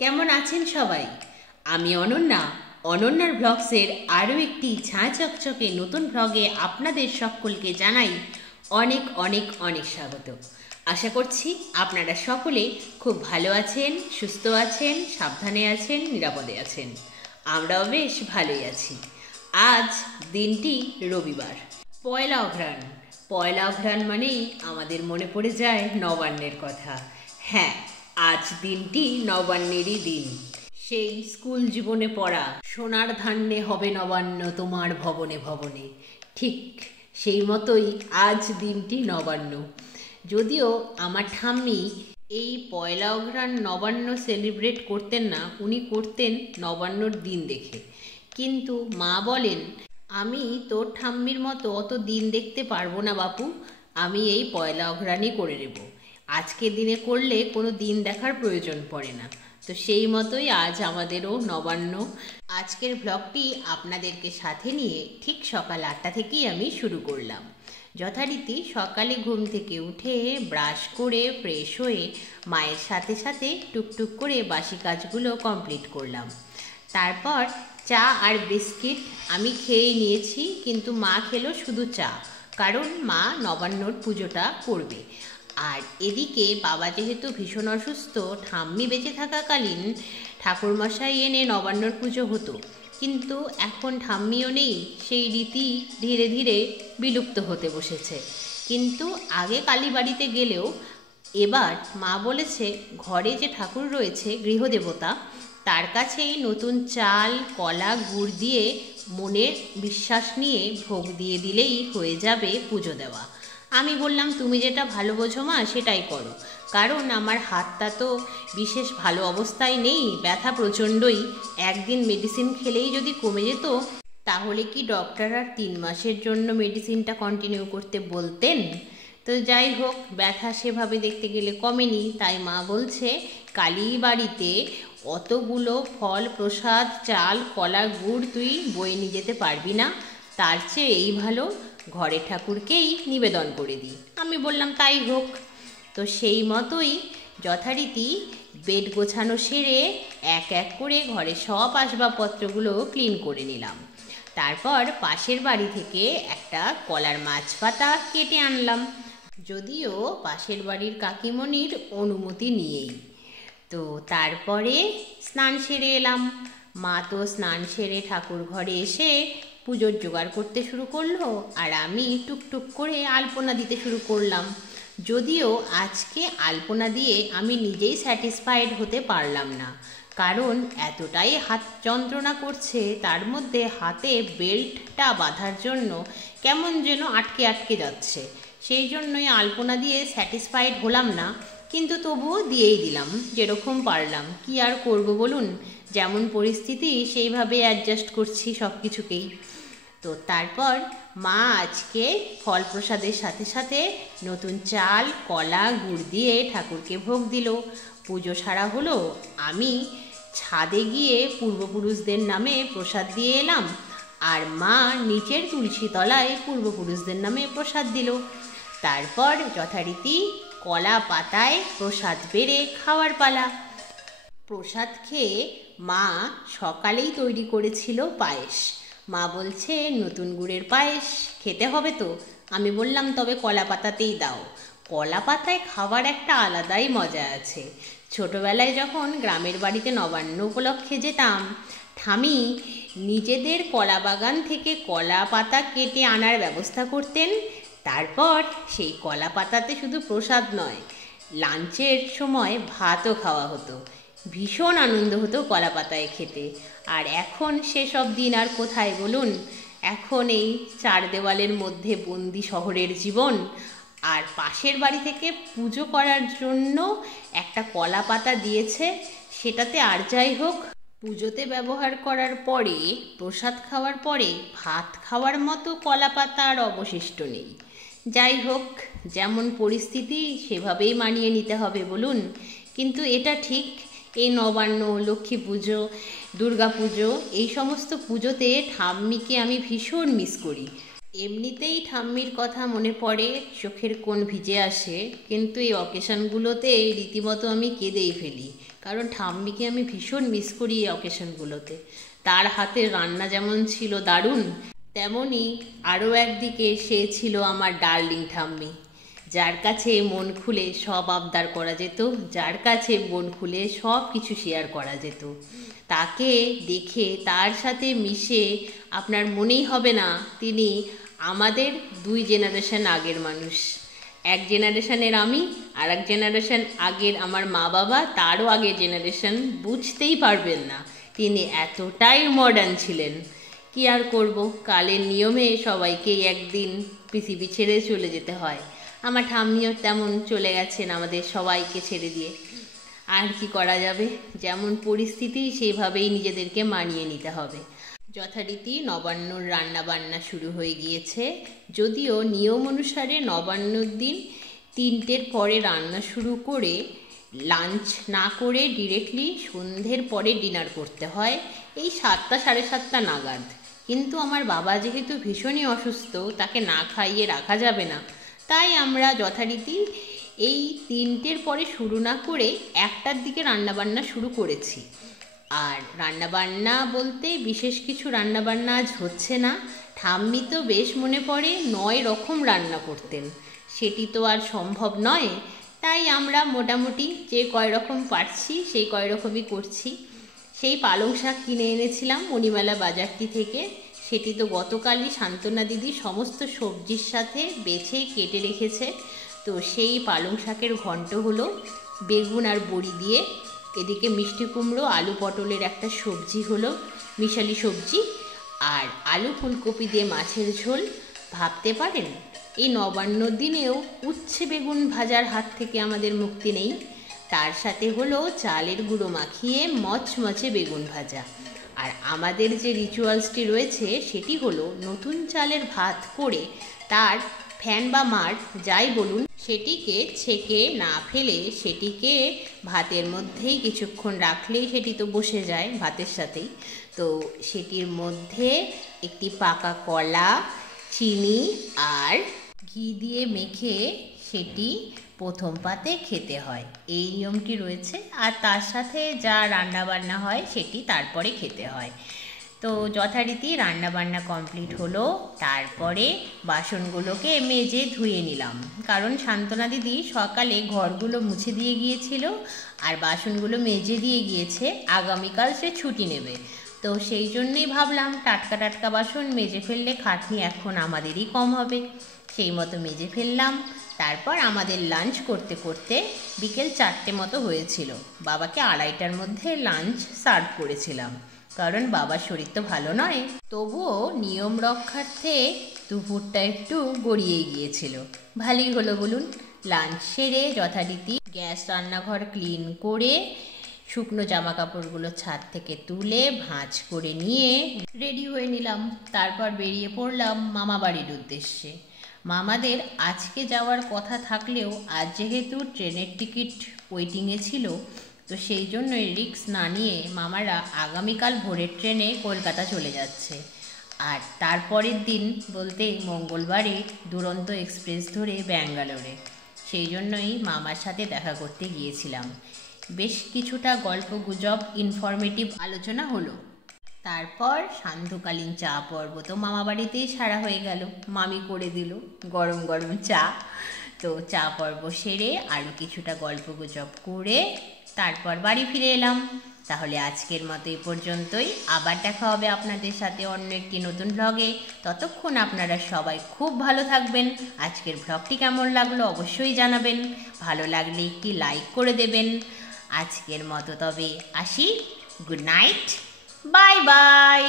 কেমন আছেন সবাই? আমি অনন্যা। অনন্যার ব্লগসের আরও একটি ঝাঁ চকচকে নতুন ব্লগে আপনাদের সকলকে জানাই অনেক অনেক অনেক স্বাগত। আশা করছি আপনারা সকলে খুব ভালো আছেন, সুস্থ আছেন, সাবধানে আছেন, নিরাপদে আছেন। আমরাও বেশ ভালোই আছি। আজ দিনটি রবিবার, পয়লা অঘ্রাণ। পয়লা অঘ্রাণ মানেই আমাদের মনে পড়ে যায় নবান্নের কথা। হ্যাঁ, আজ দিনটি নবান্নেরই দিন। সেই স্কুল জীবনে পড়া সোনার ধান্যে হবে নবান্ন তোমার ভবনে ভবনে, ঠিক সেই মতোই আজ দিনটি নবান্ন। যদিও আমার ঠাম্মি এই পয়লা অঘ্রাণ নবান্ন সেলিব্রেট করতেন না, উনি করতেন নবান্নর দিন দেখে। কিন্তু মা বলেন, আমি তোর ঠাম্মির মতো অত দিন দেখতে পারবো না বাপু, আমি এই পয়লা অঘ্রাণই করে নেব। আজকের দিনে করলে কোনো দিন দেখার প্রয়োজন পড়ে না। তো সেই মতোই আজ আমাদেরও নবান্ন। আজকের ব্লগটি আপনাদেরকে সাথে নিয়ে ঠিক সকাল 8টা থেকেই আমি শুরু করলাম। যথারীতি সকালে ঘুম থেকে উঠে ব্রাশ করে ফ্রেশ হয়ে মায়ের সাথে সাথে টুকটুক করে বাসি কাজগুলো কমপ্লিট করলাম। তারপর চা আর বিস্কিট আমি খেয়ে নিয়েছি, কিন্তু মা খেলো শুধু চা, কারণ মা নবান্নর পুজোটা করবে। আর এদিকে বাবা যেহেতু ভীষণ অসুস্থ, ঠাম্মি বেঁচে থাকাকালীন ঠাকুরমশাই এনে নবান্নর পুজো হতো, কিন্তু এখন ঠাম্মিও নেই, সেই রীতি ধীরে ধীরে বিলুপ্ত হতে বসেছে। কিন্তু আগে কালীবাড়িতে গেলেও এবার মা বলেছে ঘরে যে ঠাকুর রয়েছে গৃহদেবতা, তার কাছেই নতুন চাল কলা গুড় দিয়ে মনের বিশ্বাস নিয়ে ভোগ দিয়ে দিলেই হয়ে যাবে পুজো দেওয়া। আমি বললাম, তুমি যেটা ভালো বোঝো মা সেটাই করো, কারণ আমার হাতটা তো বিশেষ ভালো অবস্থায় নেই, ব্যথা প্রচণ্ডই। একদিন মেডিসিন খেলেই যদি কমে যেত, তাহলে কি ডক্টর আর 3 মাসের জন্য মেডিসিনটা কন্টিনিউ করতে বলতেন? তো যাই হোক, ব্যথা সেভাবে দেখতে গেলে কমেনি, তাই মা বলছে কালীবাড়িতে অতগুলো ফল প্রসাদ চাল কলা গুড় তুই বয়ে নিয়ে যেতে পারবি না, তার চেয়ে এই ভালো ঘরের ঠাকুরকেই নিবেদন করে দিই। আমি বললাম তাই হোক। তো সেই মতোই যথারীতি বেড গোছানো সেরে এক এক করে ঘরের সব আসবাবপত্রগুলো ক্লিন করে নিলাম। তারপর পাশের বাড়ি থেকে একটা কলার মাছ পাতা কেটে আনলাম, যদিও পাশের বাড়ির কাকিমণির অনুমতি নিয়েই। তো তারপরে স্নান সেরে এলাম। মা তো স্নান সেরে ঠাকুর ঘরে এসে পুজোর জোগাড় করতে শুরু করলো, আর আমি টুকটুক করে আলপনা দিতে শুরু করলাম। যদিও আজকে আলপনা দিয়ে আমি নিজেই স্যাটিসফাইড হতে পারলাম না, কারণ এতটাই হাত যন্ত্রণা করছে, তার মধ্যে হাতে বেল্টটা বাঁধার জন্য কেমন যেন আটকে আটকে যাচ্ছে। সেই জন্যই আলপনা দিয়ে স্যাটিসফাইড হলাম না, কিন্তু তবুও দিয়েই দিলাম যেরকম পারলাম। কি আর করব বলুন, যেমন পরিস্থিতি সেইভাবে অ্যাডজাস্ট করছি সব কিছুকেই। তো তারপর মা আজকে ফল প্রসাদের সাথে সাথে নতুন চাল কলা গুড় দিয়ে ঠাকুরকে ভোগ দিল। পুজো সারা হলো, আমি ছাদে গিয়ে পূর্বপুরুষদের নামে প্রসাদ দিয়ে এলাম, আর মা নিচের তুলসী তলায় পূর্বপুরুষদের নামে প্রসাদ দিল। তারপর যথারীতি কলা পাতায় প্রসাদ বেড়ে খাওয়ার পালা। প্রসাদ খেয়ে মা সকালেই তৈরি করেছিল পায়েস। মা বলছে নতুন গুড়ের পায়েস খেতে হবে তো। আমি বললাম তবে কলা পাতাতেই দাও। কলা পাতায় খাওয়ার একটা আলাদাই মজা আছে। ছোটবেলায় যখন গ্রামের বাড়িতে নবান্ন উপলক্ষে যেতাম, ঠামি নিজেদের কলা বাগান থেকে কলা পাতা কেটে আনার ব্যবস্থা করতেন। তারপর সেই কলা পাতাতে শুধু প্রসাদ নয়, লাঞ্চের সময় ভাতও খাওয়া হতো। ভীষণ আনন্দ হতো কলা পাতায় খেতে। আর এখন সেসব দিন আর কোথায় বলুন? এখন এই 4 দেওয়ালের মধ্যে বন্দি শহরের জীবন। আর পাশের বাড়ি থেকে পুজো করার জন্য একটা কলা পাতা দিয়েছে, সেটাতে আর যাই হোক, পুজোতে ব্যবহার করার পরে প্রসাদ খাওয়ার পরে ভাত খাওয়ার মতো কলা পাতা আর অবশিষ্ট নেই। যাই হোক, যেমন পরিস্থিতি সেভাবেই মানিয়ে নিতে হবে বলুন। কিন্তু এটা ঠিক, এই নবান্ন, লক্ষ্মী পুজো, দুর্গা পুজো, এই সমস্ত পুজোতে ঠাম্মিকে আমি ভীষণ মিস করি। এমনিতেই ঠাম্মির কথা মনে পড়ে, চোখের কোণ ভিজে আসে, কিন্তু এই অকেশনগুলোতে রীতিমতো আমি কেঁদেই ফেলি, কারণ ঠাম্মিকে আমি ভীষণ মিস করি এই অকেশনগুলোতে। তার হাতের রান্না যেমন ছিল দারুণ, তেমনই আরও একদিকে সে ছিল আমার ডার্লিং ঠাম্মি, যার কাছে মন খুলে সব আবদার করা যেত, যার কাছে মন খুলে সব কিছু শেয়ার করা যেত। তাকে দেখে, তার সাথে মিশে আপনার মনেই হবে না তিনি আমাদের 2 জেনারেশন আগের মানুষ। এক জেনারেশনের আমি, আর এক জেনারেশন আগের আমার মা বাবা, তারও আগের জেনারেশন। বুঝতেই পারবেন না তিনি এতটাই মডার্ন ছিলেন। কি আর করব, কালের নিয়মে সবাইকেই একদিন পৃথিবী ছেড়ে চলে যেতে হয়। আমার ঠাম্মিও তেমন চলে গেছেন আমাদের সবাইকে ছেড়ে দিয়ে। আর কি করা যাবে, যেমন পরিস্থিতি সেইভাবেই নিজেদেরকে মানিয়ে নিতে হবে। যথারীতি নবান্নর রান্না বান্না শুরু হয়ে গিয়েছে, যদিও নিয়ম অনুসারে নবান্নর দিন 3টের পরে রান্না শুরু করে লাঞ্চ না করে ডিরেক্টলি সন্ধ্যের পরে ডিনার করতে হয়, এই 7টা সাড়ে 7টা নাগাদ। কিন্তু আমার বাবা যেহেতু ভীষণই অসুস্থ, তাকে না খাইয়ে রাখা যাবে না, তাই আমরা যথারীতি এই 3টের পরে শুরু না করে 1টার দিকে রান্নাবান্না শুরু করেছি। আর রান্নাবান্না বলতে বিশেষ কিছু রান্নাবান্না আজ হচ্ছে না। ঠাম্মি তো বেশ মনে পড়ে 9 রকম রান্না করতেন, সেটি তো আর সম্ভব নয়, তাই আমরা মোটামুটি যে কয় রকম পারছি সেই কয় রকমই করছি। সেই পালং শাক কিনে এনেছিলাম মণিমেলা বাজারটি থেকে, সেটি তো গতকালই শান্তনা দিদি সমস্ত সবজির সাথে বেছে কেটে রেখেছে। তো সেই পালং শাকের ঘন্ট হলো বেগুন আর বড়ি দিয়ে, এদিকে মিষ্টি কুমড়ো আলু পটলের একটা সবজি হলো, মিশালি সবজি, আর আলু ফুলকপি দিয়ে মাছের ঝোল। ভাবতে পারেন এই নবান্নর দিনেও উচ্ছে বেগুন ভাজার হাত থেকে আমাদের মুক্তি নেই। তার সাথে হলো চালের গুঁড়ো মাখিয়ে মচমচে বেগুন ভাজা। আর আমাদের যে রিচুয়ালসটি রয়েছে সেটি হলো নতুন চালের ভাত করে তার ফ্যান বা মাঠ যাই বলুন সেটিকে ছেঁকে না ফেলে সেটিকে ভাতের মধ্যেই কিছুক্ষণ রাখলেই সেটি তো বসে যায় ভাতের সাথেই। তো সেটির মধ্যে একটি পাকা কলা, চিনি আর ঘি দিয়ে মেখে সেটি প্রথম পাতে খেতে হয়, এই নিয়মটি রয়েছে। আর তার সাথে যা রান্নাবান্না হয় সেটি তারপরে খেতে হয়। তো যথারীতি রান্নাবান্না কমপ্লিট হলো, তারপরে বাসনগুলোকে মেজে ধুয়ে নিলাম, কারণ শান্তনা দিদি সকালে ঘরগুলো মুছে দিয়ে গিয়েছিল আর বাসনগুলো মেজে দিয়ে গিয়েছে, আগামীকাল সে ছুটি নেবে। তো সেই জন্যেই ভাবলাম টাটকা টাটকা বাসন মেজে ফেললে খাটনি এখন আমাদেরই কম হবে, সেই মতো মেজে ফেললাম। তারপর আমাদের লাঞ্চ করতে করতে বিকেল 4টে মতো হয়েছিল। বাবাকে 2:30টার মধ্যে লাঞ্চ সার্ভ করেছিলাম, কারণ বাবার শরীর তো ভালো নয়। তবুও নিয়ম রক্ষার্থে দুপুরটা একটু গড়িয়ে গিয়েছিল, ভালোই হলো বলুন। লাঞ্চ সেরে যথারীতি গ্যাস রান্নাঘর ক্লিন করে শুকনো জামা কাপড়গুলো ছাদ থেকে তুলে ভাঁজ করে নিয়ে রেডি হয়ে নিলাম। তারপর বেরিয়ে পড়লাম মামা বাড়ির উদ্দেশ্যে। মামাদের আজকে যাওয়ার কথা থাকলেও আজ যেহেতু ট্রেনের টিকিট ওয়েটিংয়ে ছিল, তো সেই জন্যই রিস্ক না নিয়ে মামারা আগামীকাল ভোরের ট্রেনে কলকাতা চলে যাচ্ছে। আর তারপরের দিন বলতে মঙ্গলবারে দুরন্ত এক্সপ্রেস ধরে ব্যাঙ্গালোরে। সেই জন্যই মামার সাথে দেখা করতে গিয়েছিলাম। বেশ কিছুটা গল্প গুজব ইনফরমেটিভ আলোচনা হলো। তারপর সান্ধ্যকালীন চা পর্ব তো মামা বাড়িতেই সারা হয়ে গেল, মামি করে দিল গরম গরম চা। তো চা পর্ব সেরে আরও কিছুটা গল্প গুজব করে তারপর বাড়ি ফিরে এলাম। তাহলে আজকের মতো এই পর্যন্তই, আবার দেখা হবে আপনাদের সাথে অন্য একটি নতুন ব্লগে। ততক্ষণ আপনারা সবাই খুব ভালো থাকবেন। আজকের ব্লগটি কেমন লাগলো অবশ্যই জানাবেন, ভালো লাগলে একটি লাইক করে দেবেন। আজকের মতো তবে আসি, গুড নাইট, বাই বাই।